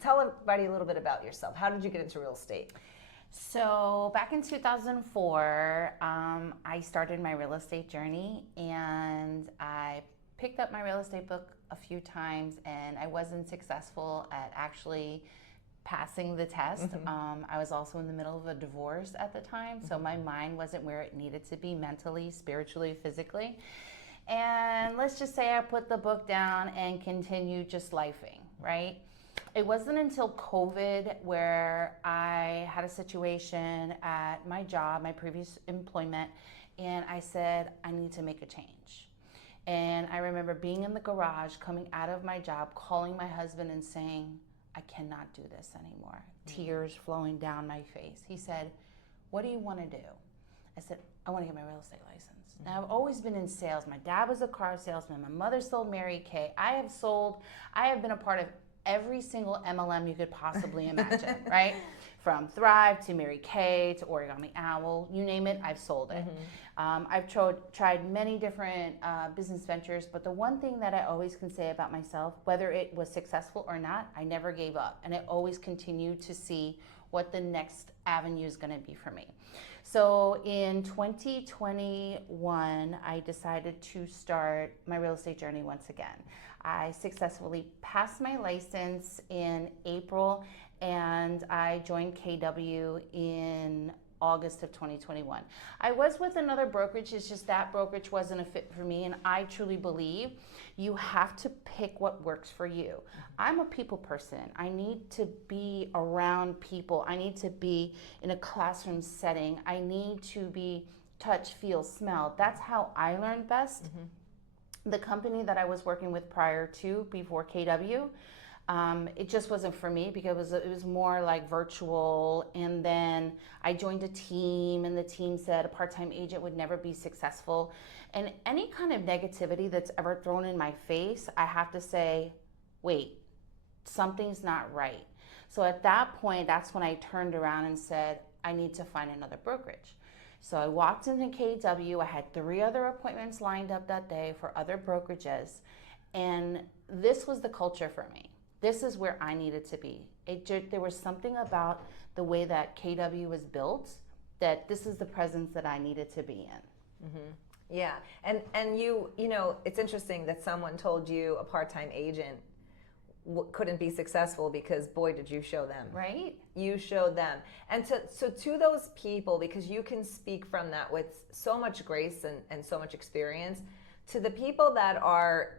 tell everybody a little bit about yourself. How did you get into real estate? So back in 2004, I started my real estate journey, and I picked up my real estate book a few times, and I wasn't successful at actually passing the test. I was also in the middle of a divorce at the time, so my mind wasn't where it needed to be mentally, spiritually, physically. And let's just say I put the book down and continued just lifing, right? It wasn't until COVID where I had a situation at my job, my previous employment, and I said, I need to make a change. And I remember being in the garage, coming out of my job, calling my husband and saying, I cannot do this anymore. Tears flowing down my face. He said, what do you want to do? I said, I want to get my real estate license. Now, I've always been in sales. My dad was a car salesman. My mother sold Mary Kay. I have been a part of every single MLM you could possibly imagine, right? From Thrive to Mary Kay to Origami Owl, you name it, I've sold it. I've tried many different business ventures, but the one thing that I always can say about myself, whether it was successful or not, I never gave up, and I always continued to see what the next avenue is going to be for me. So in 2021, I decided to start my real estate journey once again. I successfully passed my license in April, and I joined KW in August of 2021. I was with another brokerage, it's just that brokerage wasn't a fit for me, and I truly believe you have to pick what works for you. I'm a people person. I need to be around people. I need to be in a classroom setting. I need to be touch, feel, smell. That's how I learned best. The company that I was working with prior to, before KW, it just wasn't for me because it was more like virtual. And then I joined a team, and the team said a part-time agent would never be successful. And any kind of negativity that's ever thrown in my face, I have to say, wait, something's not right. So at that point, that's when I turned around and said, I need to find another brokerage. So I walked into KW. I had 3 other appointments lined up that day for other brokerages. And this was the culture for me. This is where I needed to be. There was something about the way that KW was built that this is the presence that I needed to be in. Yeah, and you know, it's interesting that someone told you a part-time agent couldn't be successful because boy did you show them. Right? You showed them. And so to those people, because you can speak from that with so much grace and so much experience, to the people that are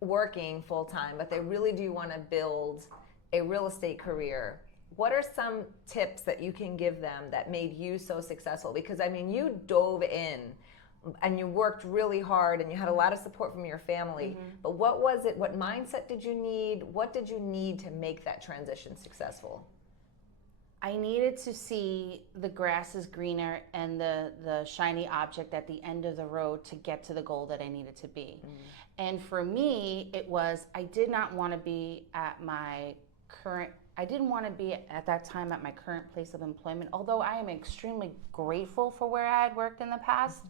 working full-time but they really do want to build a real estate career, what are some tips that you can give them that made you so successful? Because I mean, you dove in and you worked really hard and you had a lot of support from your family. But what was it? What mindset did you need? What did you need to make that transition successful? I needed to see the grass is greener and the shiny object at the end of the road to get to the goal that I needed to be. And for me, it was, I did not want to be at my I didn't want to be at that time at my current place of employment, although I am extremely grateful for where I had worked in the past.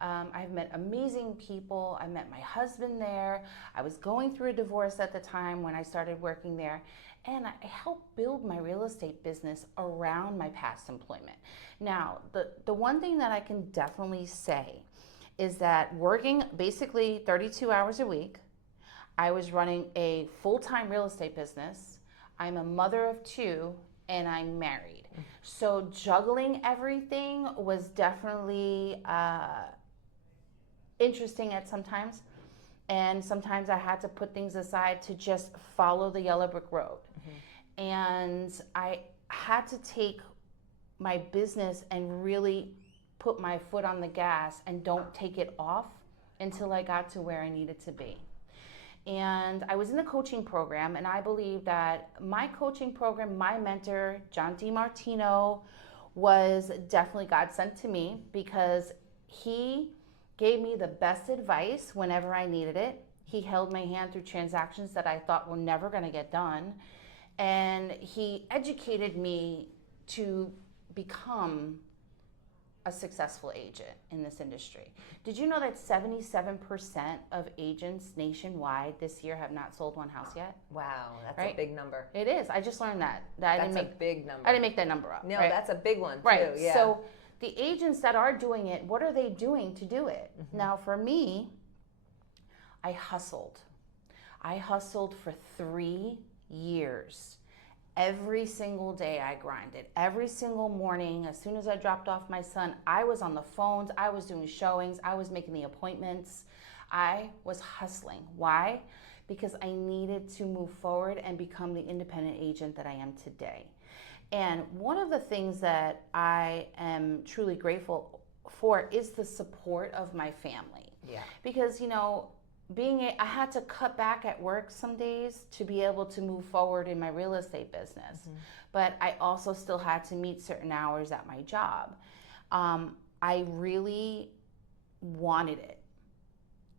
I've met amazing people. I met my husband there. I was going through a divorce at the time when I started working there. And I helped build my real estate business around my past employment. Now, the one thing that I can definitely say is that working basically 32 hours a week, I was running a full-time real estate business. I'm a mother of 2, and I'm married. So juggling everything was definitely interesting at sometimes. And sometimes I had to put things aside to just follow the yellow brick road. And I had to take my business and really put my foot on the gas and don't take it off until I got to where I needed to be. And I was in the coaching program, and I believe that my coaching program, my mentor, John DiMartino, was definitely God sent to me because he gave me the best advice whenever I needed it. He held my hand through transactions that I thought were never going to get done. And he educated me to become a successful agent in this industry. Did you know that 77% of agents nationwide this year have not sold one house yet? Wow, that's Right? a big number. It is. I just learned that. That's a big number. I didn't make that number up. No, right? that's a big one too. Right. Yeah. So the agents that are doing it, what are they doing to do it? Now for me, I hustled. I hustled for 3 years. Every single day I grinded. Every single morning, as soon as I dropped off my son, I was on the phones, I was doing showings, I was making the appointments. I was hustling. Why? Because I needed to move forward and become the independent agent that I am today. And one of the things that I am truly grateful for is the support of my family. Yeah. Because, I had to cut back at work some days to be able to move forward in my real estate business. But I also still had to meet certain hours at my job. I really wanted it.